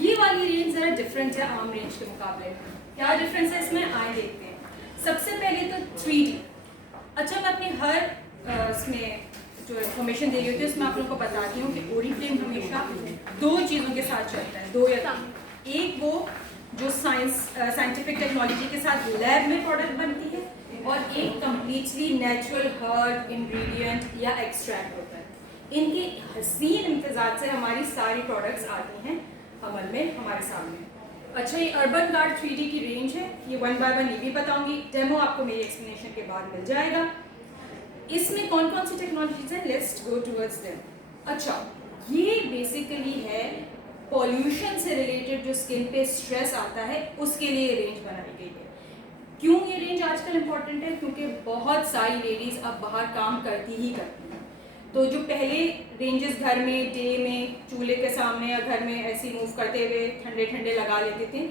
ये वाली रेंज ज़रा डिफरेंट है आम रेंज के मुकाबले। क्या डिफरेंस है इसमें, आए देखते हैं। सबसे पहले तो 3D। अच्छा, मैं अपनी हर इसमें जो इन्फॉर्मेशन दे रही होती है उसमें आप लोगों को बताती हूँ कि ओरिफ्लेम हमेशा दो चीज़ों के साथ चलता है, दो या तीन। एक वो जो साइंटिफिक टेक्नोलॉजी के साथ लैब में प्रोडक्ट बनती है, और एक कम्प्लीटली नेचुरल हर्ब इंग्रेडिएंट या एक्सट्रैक्ट होता है। इनके हसीन इम्तिजाज से हमारी सारी प्रोडक्ट्स आती हैं अमल में हमारे सामने। अच्छा, ये अर्बन गार्ड 3D की रेंज है, ये 1 बाय 1 ये भी बताऊंगी, डेमो आपको मेरी एक्सप्लेनेशन के बाद मिल जाएगा। इसमें कौन कौन सी टेक्नोलॉजीज हैं, लेट्स गो टुवर्ड्स देम। अच्छा, ये बेसिकली है पॉल्यूशन से रिलेटेड जो स्किन पे स्ट्रेस आता है उसके लिए रेंज बनाई गई है। क्यों ये रेंज आजकल इम्पॉर्टेंट है, क्योंकि बहुत सारी लेडीज अब बाहर काम करती ही करती हैं, तो जो पहले रेंजेस घर में डे में चूल्हे के सामने या घर में ऐसे मूव करते हुए ठंडे ठंडे लगा लेते थे,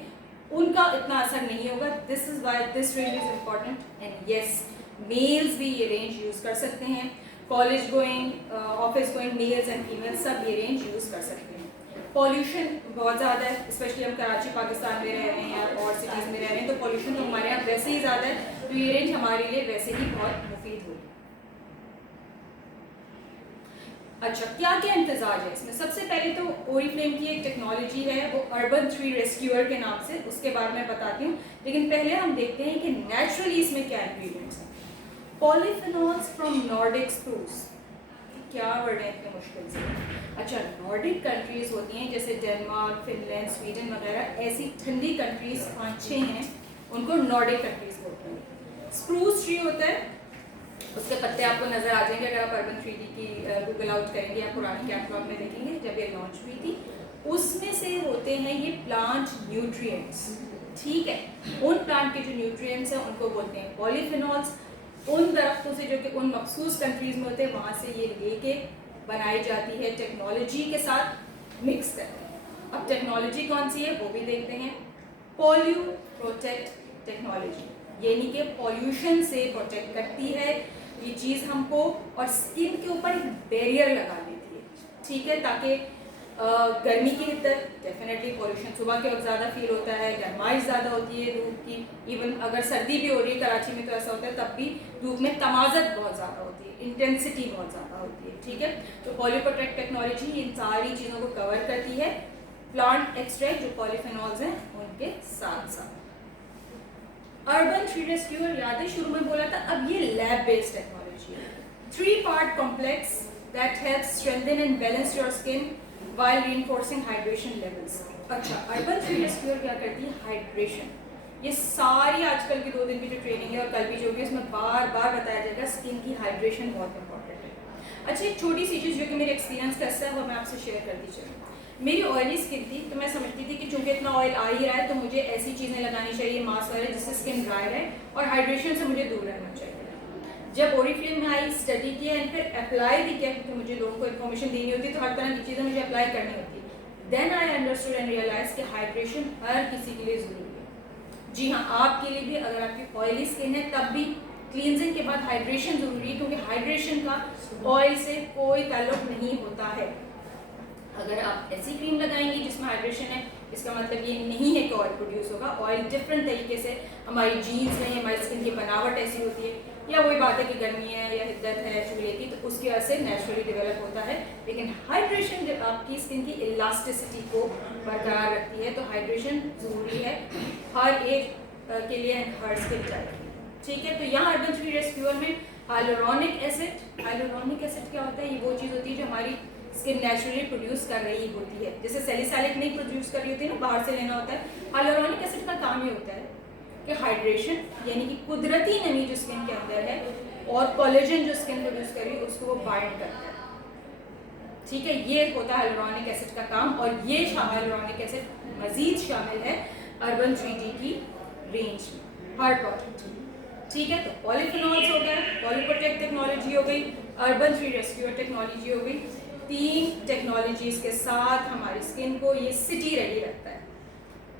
उनका इतना असर नहीं होगा। This is why this range is important. And yes, males भी ये रेंज यूज़ कर सकते हैं। College going, office going males and females सब ये रेंज यूज़ कर सकते हैं। पॉल्यूशन बहुत ज़्यादा है, स्पेशली हम कराची पाकिस्तान में रह रहे हैं या और सिटीज़ में रह रहे हैं, तो पॉल्यूशन तो हमारे यहाँ वैसे ही ज़्यादा है, तो ये रेंज हमारे लिए वैसे ही बहुत मुफीद होगी। अच्छा, क्या क्या इंतजाज है इसमें। सबसे पहले तो ओरिफ्लेम की एक टेक्नोलॉजी है, वो अर्बन 3 रेस्क्यूअर के नाम से, उसके बारे में बताती हूँ, लेकिन पहले हम देखते हैं कि नेचुरली इसमें क्या इंग्रेडिएंट्स हैं। पॉलीफिनॉल्स फ्रॉम नॉर्डिक स्प्रूस, क्या वर्ड है इतने मुश्किल से। अच्छा, नॉर्डिक कंट्रीज होती हैं जैसे डेनमार्क, फिनलैंड, स्वीडन वगैरह, ऐसी ठंडी कंट्रीज 5-6 हैं, उनको नॉर्डिक कंट्रीज बोलते हैं। स्प्रूस ट्री होता है, उसके पत्ते आपको नजर आ जाएंगे अगर आप अर्बन 3D की गूगल आउट करेंगे या पुरानी कैटलॉग में देखेंगे जब ये लॉन्च हुई थी, उसमें से होते हैं ये प्लांट न्यूट्रिएंट्स। ठीक है, उन प्लांट के जो न्यूट्रिएंट्स हैं उनको बोलते हैं पॉलीफिनॉल्स। उन दरख्तों से जो कि उन मखसूस कंट्रीज में होते हैं, वहाँ से ये लेके बनाई जाती है टेक्नोलॉजी के साथ मिक्स करके। अब टेक्नोलॉजी कौन सी है वो भी देखते हैं। पॉल्यू प्रोटेक्ट टेक्नोलॉजी, यानी कि पॉल्यूशन से प्रोटेक्ट करती है ये चीज़ हमको, और स्किन के ऊपर एक बैरियर लगा देती है। ठीक है, ताकि गर्मी की हिद्दत, डेफिनेटली पॉल्यूशन सुबह के वक्त ज़्यादा फील होता है, गर्माइश ज़्यादा होती है धूप की, इवन अगर सर्दी भी हो रही है कराची में तो ऐसा होता है, तब भी धूप में तमाज़त बहुत ज़्यादा होती है, इंटेंसिटी बहुत ज़्यादा होती है। ठीक है, तो पॉल्यू प्रोटेक्ट टेक्नोलॉजी इन सारी चीज़ों को कवर करती है, प्लांट एक्सट्रैक्ट जो पॉलीफिनॉल्स हैं उनके साथ साथ। अर्बन 3 रेस्क्यूअर, याद है शुरू में बोला था, अब ये लैब बेस्ड टेक्नोलॉजी है। 3-part complex that helps strengthen and balance your skin while reinforcing hydration levels. अच्छा, अर्बन 3 रेस्क्यूअर क्या करती है, हाइड्रेशन। ये सारी आजकल की 2 दिन की जो ट्रेनिंग है और कल भी जो होगी उसमें बार बार बताया जाएगा स्किन की हाइड्रेशन बहुत इंपॉर्टेंट है। अच्छा, एक छोटी सी चीज़ जो कि मेरे एक्सपीरियंस का हिस्सा है वो मैं आपसे शेयर करती चलूँ। मेरी ऑयली स्किन थी, तो मैं समझती थी कि चूंकि इतना ऑयल आ ही रहा है तो मुझे ऐसी चीज़ें लगानी चाहिए, मास्क वगैरह, जिससे स्किन ड्राई रहे और हाइड्रेशन से मुझे दूर रहना चाहिए। जब ओरिफ्लेम में आई, स्टडी किया एंड फिर अप्लाई भी किया, क्योंकि मुझे लोगों को इन्फॉर्मेशन देनी होती है तो हर तरह की चीज़ें मुझे अप्लाई करनी होती है। Then I understood and realise कि हाइड्रेशन हर किसी के लिए ज़रूरी है। जी हाँ, आपके लिए भी, अगर आपकी ऑयली स्किन है तब भी क्लींजिंग के बाद हाइड्रेशन ज़रूरी है, क्योंकि हाइड्रेशन का ऑयल से कोई ताल्लुक नहीं होता है। अगर आप ऐसी क्रीम लगाएंगी जिसमें हाइड्रेशन है, इसका मतलब ये नहीं है कि ऑयल प्रोड्यूस होगा। ऑयल डिफरेंट तरीके से, हमारी जीन्स में हमारी स्किन की बनावट ऐसी होती है, या वही बात है कि गर्मी है या हिद्दत है चूल्हे की, तो उसकी वजह से नेचुरली डेवलप होता है। लेकिन हाइड्रेशन जब आपकी स्किन की इलास्टिसिटी को बरकरार रखती है, तो हाइड्रेशन ज़रूरी है हर एज के लिए, हर स्किन टाइप। ठीक है, तो यहाँ अर्बन 3 रेस्क्यूअर में हाइलुरोनिक एसिड, हाइलुरोनिक एसिड क्या होता है, ये वो चीज़ होती है जो हमारी स्किन नेचुरली प्रोड्यूस कर रही होती है, जैसे सैलिसाइलिक नहीं प्रोड्यूस कर रही होती है ना, बाहर से लेना होता है। हाइलुरोनिक एसिड का काम ये होता है कि हाइड्रेशन, यानी कि कुदरती नमी जो स्किन के अंदर है, और कोलेजन जो स्किन प्रोड्यूस कर रही है उसको वो बाइंड करता है। ठीक है, ये होता है हाइलुरोनिक एसिड का काम, और ये हाइलुरोनिक एसिड मजीद शामिल है अर्बन 3D की रेंज में, हर प्रोडक्ट। ठीक है, तो पॉलीफिनॉल्स हो गए, पॉलीप्रोटेक्ट टेक्नोलॉजी हो गई, अर्बन 3 रेस्क्यूअर टेक्नोलॉजी हो गई। 3 टेक्नोलॉजीज के साथ हमारी स्किन को ये सिटी रेडी रखता है।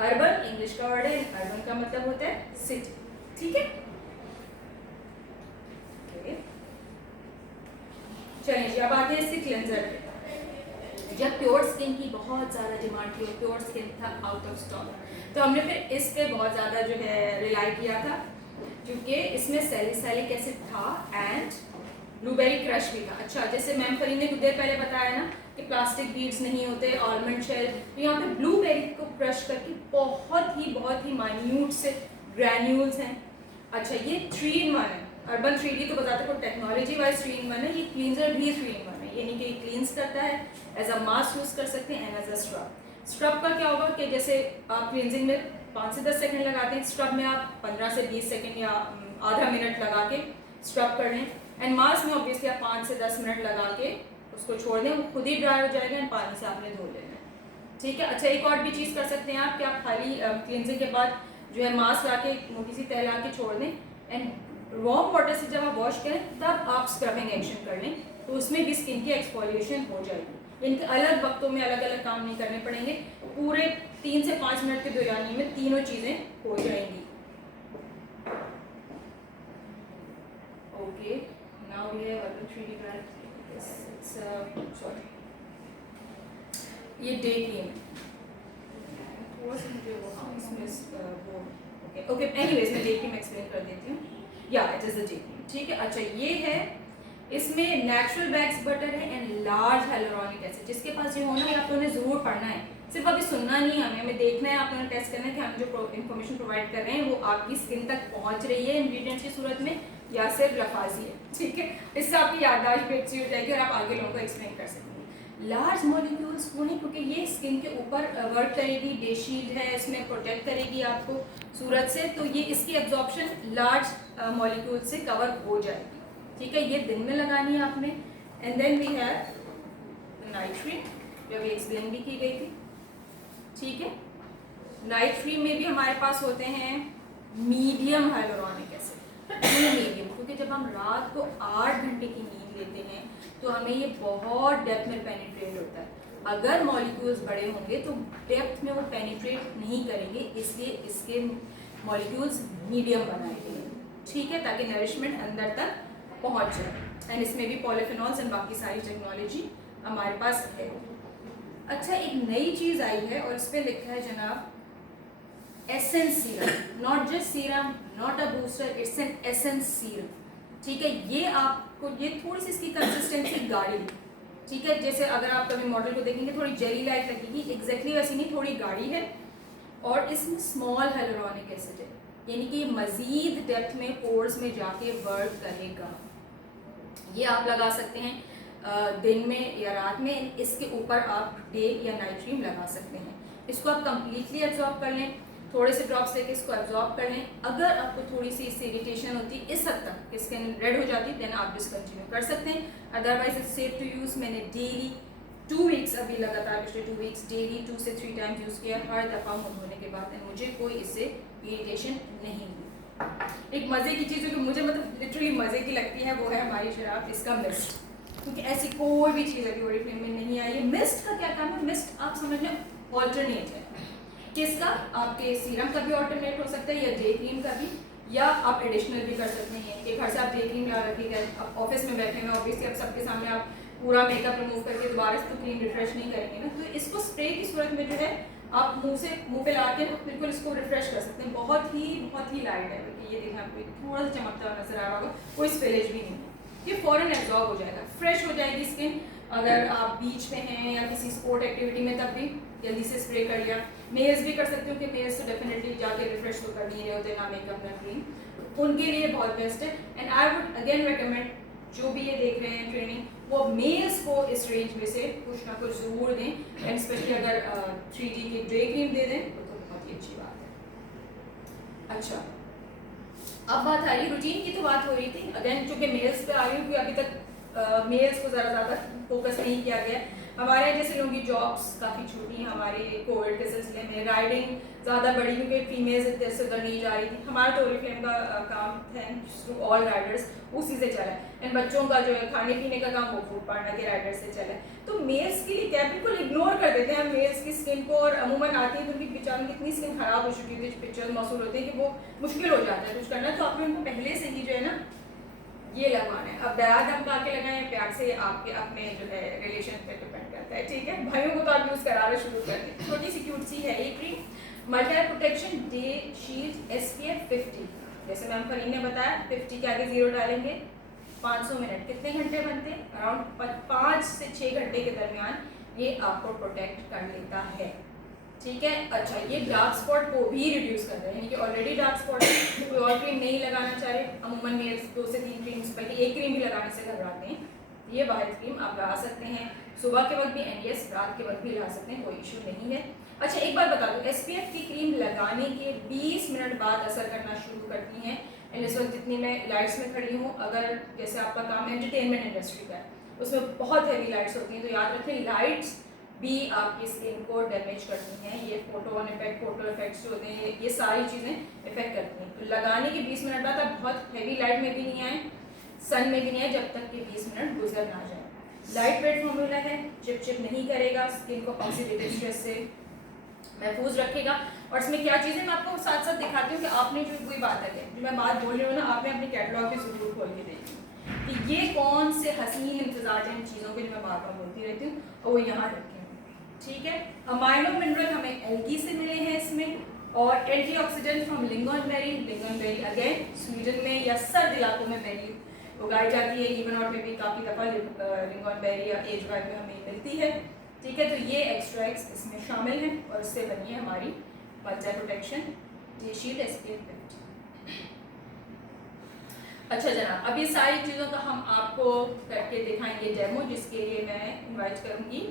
अर्बन इंग्लिश का वर्ड है, अर्बन का मतलब होता है सिटी। ठीक है, चलिए जी अब आते हैं इसके क्लेंजर पे। जब प्योर स्किन की बहुत ज़्यादा डिमांड थी और प्योर स्किन था आउट ऑफ स्टॉक, तो हमने फिर इस पे बहुत ज़्यादा जो है रिलाई किया था, क्योंकि इसमें सैलिसिलिक एसिड था एंड ब्लूबेरी क्रश भी था। अच्छा, जैसे मैम फरीन ने कुछ देर पहले बताया ना कि प्लास्टिक बीड्स नहीं होते, आलमंड शेल, तो यहाँ पे ब्लूबेरी को क्रश करके बहुत ही माइन्यूट से ग्रैन्यूल्स हैं। अच्छा, ये 3 in 1 है। अर्बन 3D तो बताते हैं टेक्नोलॉजी वाइज 3 in 1 है, ये क्लींजर भी 3 in 1 है, यानी कि क्लींस करता है, एज अ मास्क यूज़ कर सकते हैं and as a scrub. Scrub का क्या होगा कि जैसे आप क्लींजिंग में 5 से 10 सेकंड लगाते हैं, स्क्रब में आप 15 से 20 सेकंड या आधा मिनट लगा के स्क्रब कर लें, एंड मास्क में ऑब्वियसली आप 5 से 10 मिनट लगा के उसको छोड़ दें, वो खुद ही ड्राई हो जाएगा एंड पानी से आपने धो लेना है। ठीक है। अच्छा, एक और भी चीज़ कर सकते हैं आप कि आप खाली क्लींजिंग के बाद जो है मास्क ला के मोटी सी तह ला के छोड़ दें, एंड वार्म वाटर से जब आप वॉश करें तब आप स्क्रबिंग एक्शन कर लें, तो उसमें भी स्किन की एक्सफोलिएशन हो जाएगी। इनके अलग वक्तों में अलग अलग काम नहीं करने पड़ेंगे, पूरे 3 से 5 मिनट के दौरान में तीनों चीज़ें हो जाएंगी। Okay, now we have urban 3D brand, sorry ये डे क्रीम थोड़ा सा मुझे वो, हाँ इसमें वो ओके एनीवेज मैं डे क्रीम एक्सप्लेन कर देती हूँ। या it is the day cream. ठीक है। अच्छा, ये है, इसमें नेचुरल बैक्स बटर है एंड लार्ज हाइलुरोनिक एसिड। जिसके पास ये होना है आप लोगों ने ज़रूर पढ़ना है, सिर्फ अभी सुनना नहीं है, हमें देखना है, आप लोगों ने टेस्ट करना है कि हम जो इन्फॉर्मेशन प्रोवाइड कर रहे हैं वो आपकी स्किन तक पहुंच रही है इंग्रेडिएंट्स की सूरत में या सिर्फ लफाजी है। ठीक है, इससे आपकी याददाश्त भी अच्छी हो जाएगी और आप आगे लोगों को एक्सप्लेन कर सकेंगे। लार्ज मॉलिक्यूल्स वो नहीं, क्योंकि ये स्किन के ऊपर वर्क करेगी, डे शील्ड है, इसमें प्रोटेक्ट करेगी आपको सूरज से, तो ये इसकी एब्जॉर्प्शन लार्ज मॉलिक्यूल से कवर हो जाएगी। ठीक है, ये दिन में लगानी है आपने। And then we have night cream, जो अभी एक्सप्लेन भी की गई थी। ठीक है, नाइट क्रीम में भी हमारे पास होते हैं मीडियम हाइलुरोनिक एसिड। मीडियम, क्योंकि जब हम रात को 8 घंटे की नींद लेते हैं तो हमें ये बहुत डेप्थ में पेनिट्रेट होता है। अगर मॉलिक्यूल्स बड़े होंगे तो डेप्थ में वो पेनिट्रेट नहीं करेंगे, इसलिए इसके मॉलिक्यूल्स मीडियम बनाए गए। ठीक है, ताकि नरिशमेंट अंदर तक पहुंच जाए। एंड इसमें भी पॉलीफिनॉल्स एंड बाकी सारी टेक्नोलॉजी हमारे पास है। अच्छा, एक नई चीज़ आई है और इस पर लिखा है जनाब essence serum, not just serum, not a booster, it's an essence serum. ठीक है, ये आपको, ये थोड़ी सी इसकी कंसिस्टेंसी गाढ़ी, ठीक है, जैसे अगर आप कभी मॉडल को देखेंगे थोड़ी जेली लाइक लगेगी, एग्जैक्टली वैसी नहीं, थोड़ी गाढ़ी है, और इसमें स्मॉल हाइलुरोनिक एसिड है, यानी कि मज़ीद डेप्थ में पोर्स में जाके वर्क करेगा। ये आप लगा सकते हैं दिन में या रात में, इसके ऊपर आप डे या नाइट क्रीम लगा सकते हैं। इसको आप कम्प्लीटली एब्जॉर्ब कर लें, थोड़े से ड्रॉप्स लेके इसको एब्जॉर्ब कर लें। अगर आपको थोड़ी सी इससे इरिटेशन होती है इस हद तक कि स्किन रेड हो जाती है, देन आप डिसकंटिन्यू कर सकते हैं, otherwise it's safe to use. मैंने डेली 2 वीक्स अभी लगातार पिछले 2 वीक्स डेली 2 से 3 टाइम्स यूज़ किया हर दफ़ा मुँह धोने के बाद, मुझे कोई इससे इरिटेशन नहीं हुई। एक मज़े की चीज़ जो कि मुझे मतलब लिटरली मज़े की लगती है वो है हमारी शराब, इसका मिस्ट, क्योंकि ऐसी कोई भी चीज़ अभी ओरिफ्लेम में नहीं आई है। मिस्ट का क्या काम है? मिस्ट आप समझ लें ऑल्टरनेट है किसका, आपके सीरम का भी ऑल्टरनेट हो सकता है या डे क्रीम का भी, या आप एडिशनल भी कर सकते हैं कि घर से आप डे क्रीम ला रखिएगा, आप ऑफिस में बैठे हैं ऑब्वियसली अब सबके सामने आप पूरा मेकअप रिमूव करके दोबारा से तो क्रीम रिफ्रेश नहीं करेंगे ना, तो इसको स्प्रे की सूरत में जो है आप मुंह पे ला के ना बिल्कुल इसको रिफ्रेश कर सकते हैं। बहुत ही लाइट है, क्योंकि ये देखें आपको थोड़ा सा चमकता हुआ नजर आ रहा होगा, कोई स्पेलेज भी नहीं है, ये फ़ौरन एब्जॉर्ब हो जाएगा, फ्रेश हो जाएगी स्किन। अगर आप बीच पे हैं या किसी स्पोर्ट एक्टिविटी में तब भी जल्दी से स्प्रे कर लिया। मेल्स भी कर सकते हो कि मेल्स तो डेफिनेटली जाके रिफ्रेश तो कर नहीं रहे होते, ना मेकअप ना क्रीम, उनके लिए बहुत बेस्ट है। And I would again recommend जो भी ये देख रहे हैं ट्रेनिंग, वो मेल्स को इस रेंज में से कुछ ना कुछ ज़रूर दें, एंड स्पेशली अगर 3D की डे क्रीम दे दें तो बहुत ही अच्छी बात है। अच्छा, अब बात आ रही रूटीन की, तो बात हो रही थी अगेन चूँकि मेल्स पे आ रही हूँ, क्योंकि अभी तक मेल्स को ज़्यादा फोकस नहीं किया गया। हमारे जैसे लोगों की जॉब्स काफ़ी छोटी हैं, हमारे कोविड के सिलसिले में राइडिंग ज़्यादा बढ़ी क्योंकि फीमेल्स इधर से उधर नहीं जा रही थी। हमारा तो ओरिफ्लेम का काम थैंक्स टू ऑल राइडर्स उसी से चला है, एंड बच्चों का जो है खाने पीने का काम वो फूड पांडा के राइडर्स से चला है। तो मेल्स के लिए क्या बिल्कुल इग्नोर कर देते हैं मेल्स की स्किन को, और अमूमन आती है तो उनकी बेचारों की इतनी स्किन ख़राब हो चुकी होती है, पिक्चर्स मौसूल होते हैं कि वो मुश्किल हो जाता है कुछ करना। तो आप लोग उनको पहले से ही जो है ना ये लगवाना है। अब डरा धमका के लगाएं, प्यार से, आपके अपने जो है रिलेशन पे डिपेंड करता है, ठीक है। भाइयों को तो आप यूज़ कराना शुरू कर दें। छोटी सी क्यूट सी है ये cream, multi protection day shield SPF 50। जैसे मैम फरीन ने बताया 50 के आगे 0 डालेंगे। 500 मिनट कितने घंटे बनते हैं? अराउंड 5 से 6 घंटे के दरमियान ये आपको प्रोटेक्ट कर लेता है, ठीक है। अच्छा, ये डार्क स्पॉट को भी रिड्यूस करता है, यानी कि ऑलरेडी डार्क स्पॉट है, कोई और क्रीम नहीं लगाना चाह रहे, अमूमन मेरे 2 से 3 क्रीम्स बल्कि एक क्रीम भी लगाने से घबराते हैं, ये वाहिद क्रीम आप लगा सकते हैं। सुबह के वक्त भी NDS, रात के वक्त भी लगा सकते हैं, कोई इशू नहीं है। अच्छा, एक बात बता दो, SPF की क्रीम लगाने के 20 मिनट बाद असर करना शुरू करती हैं। एंड इस वक्त जितनी मैं लाइट्स में खड़ी हूँ, अगर जैसे आपका काम एंटरटेनमेंट इंडस्ट्री का है, उसमें बहुत हैवी लाइट्स होती हैं, तो याद रखें लाइट्स भी आपकी स्किन को डैमेज करती हैं। ये photo on effect, photo effects जो होते हैं, ये सारी चीज़ें इफेक्ट करती हैं। तो लगाने के 20 मिनट बाद आप बहुत हैवी लाइट में भी नहीं आए, सन में भी नहीं आए, जब तक कि 20 मिनट गुजर ना जाए। लाइट वेट फॉर्मूला है, चिप चिप नहीं करेगा, स्किन को ऑक्सीडेटिव स्ट्रेस से महफूज रखेगा। और इसमें क्या चीज़ें मैं आपको साथ साथ दिखाती हूँ कि आपने जो कोई बात है, जो मैं बात बोल रही हूँ ना, आपने अपने कैटलॉग भी ज़रूर खोल के देखी कि ये कौन से हसीन इम्तजाज हैं इन चीज़ों के जो मैं बार बार बोलती रहती हूँ, और वो यहाँ रखें, ठीक है। अमाइनो मिनरल हमें एल्गी से मिले हैं इसमें, और antioxidant from lingonberry. Lingonberry again Sweden में या सर्द इलाकों में बेरी उगाई जाती है, इवन और में भी काफ़ी दफ़ा लिंगोनबेरी या एज वाइज में हमें मिलती है, ठीक है। तो ये एक्सट्रैक्ट्स इसमें शामिल हैं और इससे बनी है हमारी मल्टी प्रोटेक्शन ये शील्ड SPF 50। अच्छा जनाब, अब ये सारी चीज़ों का हम आपको करके दिखाएंगे डेमो, जिसके लिए मैं इनवाइट करूँगी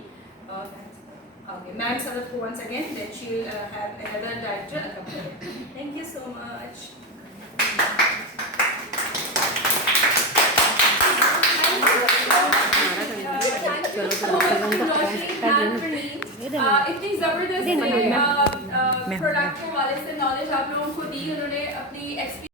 okay, Ma'am Sadat once again, then she will have another director accompany. Thank you so much. इतनी जबरदस्त प्रोडक्ट के हवाले से नॉलेज आप लोगों को दी, उन्होंने अपनी एक्सपीरियंस